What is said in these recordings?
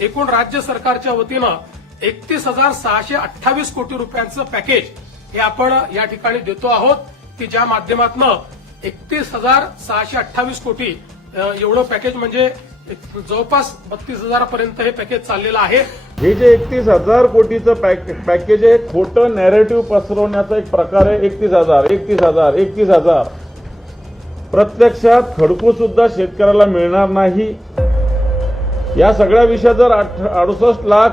एकूण राज्य सरकारच्या वतीनं एकतीस हजार सहाशे अठ्ठावीस कोटी रुपयांचं पॅकेज हे आपण या ठिकाणी देतो आहोत की ज्या माध्यमातनं एकतीस हजार सहाशे अठ्ठावीस कोटी एवढं पॅकेज म्हणजे एक जवळपास बत्तीस हजारापर्यंत हे पॅकेज चाललेलं आहे. हे जे एकतीस हजार कोटीचं पॅक पॅकेज आहे खोटं नॅरेटिव्ह पसरवण्याचा एक प्रकार आहे एकतीस हजार एकतीस हजार एकतीस हजार. प्रत्यक्षात खडकू सुद्धा शेतकऱ्याला मिळणार नाही या सगळ्या विषयात जर अडुसष्ट लाख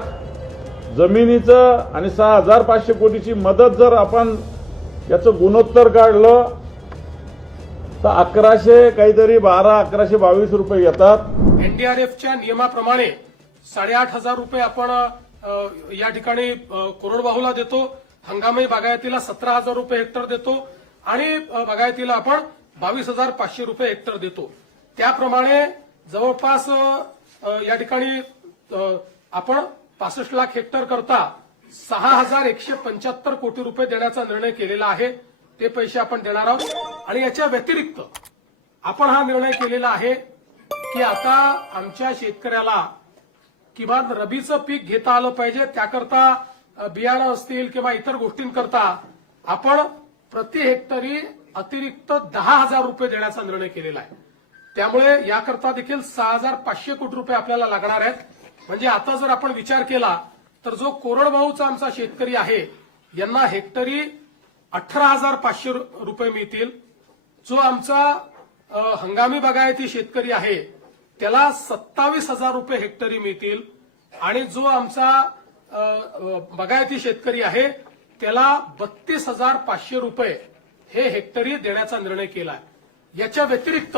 जमिनीचं आणि सहा हजार पाचशे कोटीची मदत जर आपण याचं गुणोत्तर काढलं तर अकराशे काहीतरी बारा अकराशे बावीस रुपये येतात. एनडीआरएफच्या नियमाप्रमाणे साडेआठ हजार रुपये आपण या ठिकाणी कोरडवाहूला देतो. हंगामी बागायतीला सतरा हजार रुपये हेक्टर देतो. आणि बागायतीला आपण बावीस हजार पाचशे रुपये हेक्टर देतो. त्याप्रमाणे जवळपास या ठिकाणी आपण पासष्ट लाख हेक्टर करता सहा हजार एकशे पंच्याहत्तर कोटी रुपये देण्याचा निर्णय केलेला आहे. ते पैसे आपण देणार आहोत. आणि याच्या व्यतिरिक्त आपण हा निर्णय केलेला आहे की आता आमच्या शेतकऱ्याला किमान रबीचं पीक घेता आलं पाहिजे. त्याकरता बियाणं असतील किंवा इतर गोष्टींकरता आपण प्रति हेक्टरी अतिरिक्त दहा हजार रुपये देण्याचा निर्णय केलेला आहे. त्यामुळे याकरता देखील सहा हजार पाचशे कोटी रुपये आपल्याला लागणार आहेत. म्हणजे आता जर आपण विचार केला तर जो कोरडवाहूचा आमचा शेतकरी आहे यांना हेक्टरी अठरा हजार पाचशे रुपये मिळतील. जो आमचा हंगामी बागायती शेतकरी आहे त्याला सत्तावीस हजार रुपये हेक्टरी मिळतील. आणि जो आमचा बागायती शेतकरी आहे त्याला बत्तीस हजार पाचशे रुपये हे हेक्टरी देण्याचा निर्णय केला आहे याच्या व्यतिरिक्त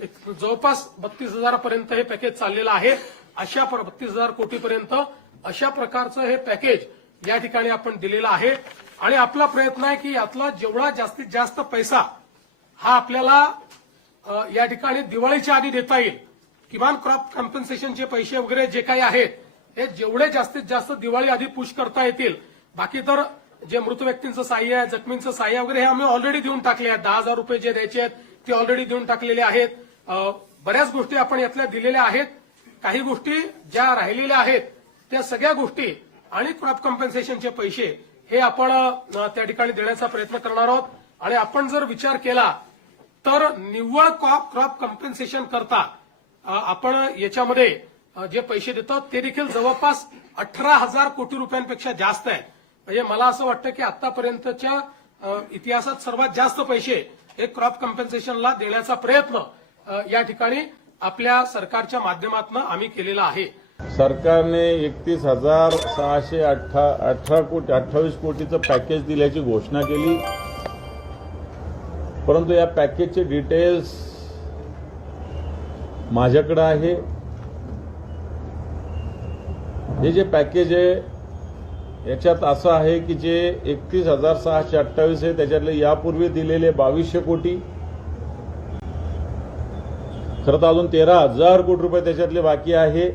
जवळपास बत्तीस हजारापर्यंत हे पॅकेज चाललेलं आहे. अशा बत्तीस हजार कोटीपर्यंत अशा प्रकारचं हे पॅकेज या ठिकाणी आपण दिलेलं आहे. आणि आपला प्रयत्न आहे की यातला जेवढा जास्तीत जास्त पैसा हा आपल्याला या ठिकाणी दिवाळीच्या आधी देता येईल किमान क्रॉप कॉम्पन्सेशनचे पैसे वगैरे जे काही आहेत हे जेवढे जास्तीत जास्त दिवाळी आधी पुश करता येतील. बाकी तर जे मृत व्यक्तींचं सहाय्य आहे जखमींचं सहाय्य वगैरे हे आम्ही ऑलरेडी देऊन टाकले आहेत. दहा हजार रुपये जे द्यायचे आहेत ते ऑलरेडी देऊन टाकलेले आहेत. बऱ्याच गोष्टी आपण यातल्या दिलेल्या आहेत. काही गोष्टी ज्या राहिलेल्या आहेत त्या सगळ्या गोष्टी आणि क्रॉप कॉम्पन्सेशनचे पैसे हे आपण त्या ठिकाणी देण्याचा प्रयत्न करणार आहोत. आणि आपण जर विचार केला तर निव्वळ क्रॉप क्रॉप कम्पेन्सेशन करता आपण याच्यामध्ये जे पैसे देतो ते देखील जवळपास अठरा हजार कोटी रुपयांपेक्षा जास्त आहे. म्हणजे मला असं वाटतं की आतापर्यंतच्या इतिहासात सर्वात जास्त पैसे हे क्रॉप कॉम्पन्सेशनला देण्याचा प्रयत्न या ठिकाणी आपल्या सरकारच्या माध्यमातून आम्ही केलेला आहे. सरकारने एकतीस हजार सहाशे अठरा अठरा कोटी अठ्ठावीस कोटीचं पॅकेज दिल्याची घोषणा केली. परंतु या पॅकेजचे डिटेल्स माझ्याकडे आहे. हे जे पॅकेज आहे याच्यात असं आहे की जे एकतीस हजार सहाशे अठ्ठावीस आहे त्याच्यातले यापूर्वी दिलेले बावीसशे कोटी खरं तर अजून तेरा हजार कोटी रुपये त्याच्यातले बाकी आहे.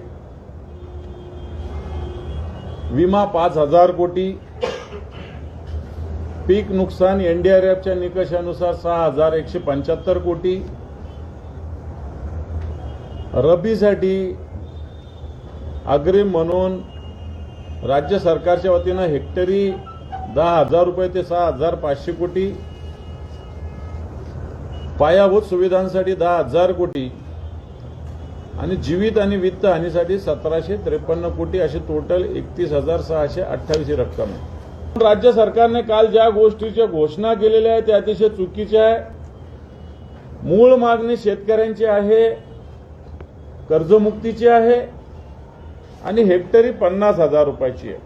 विमा पाच हजार कोटी. पीक नुकसान एनडीआरएफच्या निकषानुसार सहा हजार एकशे पंच्याहत्तर कोटी. रबीसाठी अग्रिम म्हणून राज्य सरकारच्या वतीनं हेक्टरी दहा हजार रुपये ते सहा हजार पाचशे कोटी. पायाभूत सुविधांसाठी दहा हजार कोटी आणि जीवित आणि वित्त हानीसाठी सतराशे त्रेपन्न कोटी अशी टोटल एकतीस हजार सहाशे अठ्ठावीस ही रक्कम आहे. राज्य सरकारने काल ज्या गोष्टीच्या घोषणा केलेल्या आहेत त्या अतिशय चुकीच्या आहे मूळ मागणी शेतकऱ्यांची आहे कर्जमुक्तीची आहे आणि हेक्टरी पन्नास हजार रुपयाची आहे.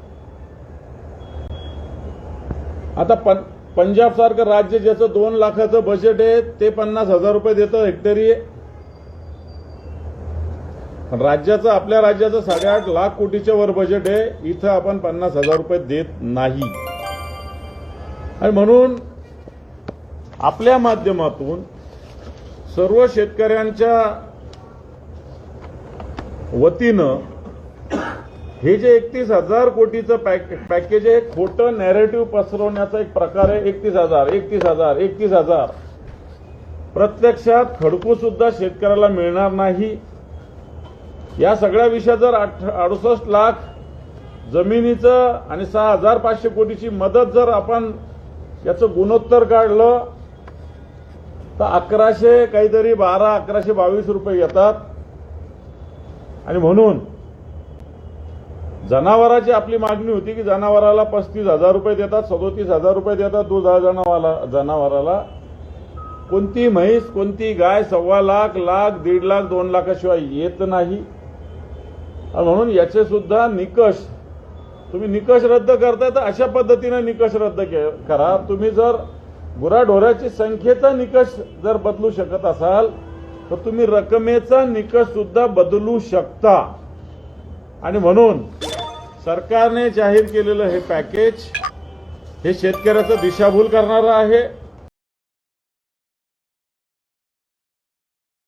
आता पन पंजाब सारखं राज्य ज्याचं दोन लाखाचं बजेट आहे ते पन्नास हजार रुपये देतं हेक्टरी पण राज्याचं आपल्या राज्याचं साडेआठ लाख कोटीच्या वर बजेट आहे इथं आपण पन्नास हजार रुपये देत नाही. आणि म्हणून आपल्या माध्यमातून सर्व शेतकऱ्यांच्या वतीनं हे जे एकतीस हजार कोटीचं पॅक पॅकेज आहे खोटं नॅरेटिव्ह पसरवण्याचा एक प्रकार आहे एकतीस हजार एकतीस हजार एकतीस हजार. प्रत्यक्षात खडकू सुद्धा शेतकऱ्याला मिळणार नाही. या सगळ्या विषयात जर अडुसष्ट लाख जमिनीचं आणि सहा हजार पाचशे कोटीची मदत जर आपण याचं गुणोत्तर काढलं तर अकराशे काहीतरी बारा अकराशे बावीस रुपये येतात. आणि म्हणून जनावराची आपली मागणी होती की जनावराला पस्तीस हजार रुपये देतात सदोतीस हजार रुपये देतात दूध जनावाला जनावराला कोणती म्हैस कोणती गाय सव्वा लाख लाख दीड लाख दोन लाखाशिवाय येत नाही. म्हणून याचे सुद्धा निकष तुम्ही निकष रद्द करताय तर अशा पद्धतीनं निकष रद्द के- करा. तुम्ही जर गुराढोराची संख्येचा निकष जर बदलू शकत असाल तर तुम्ही रकमेचा निकष सुद्धा बदलू शकता. आणि म्हणून सरकारने जाहीर केलेलं हे पॅकेज हे शेतकऱ्याचं दिशाभूल करणारं आहे.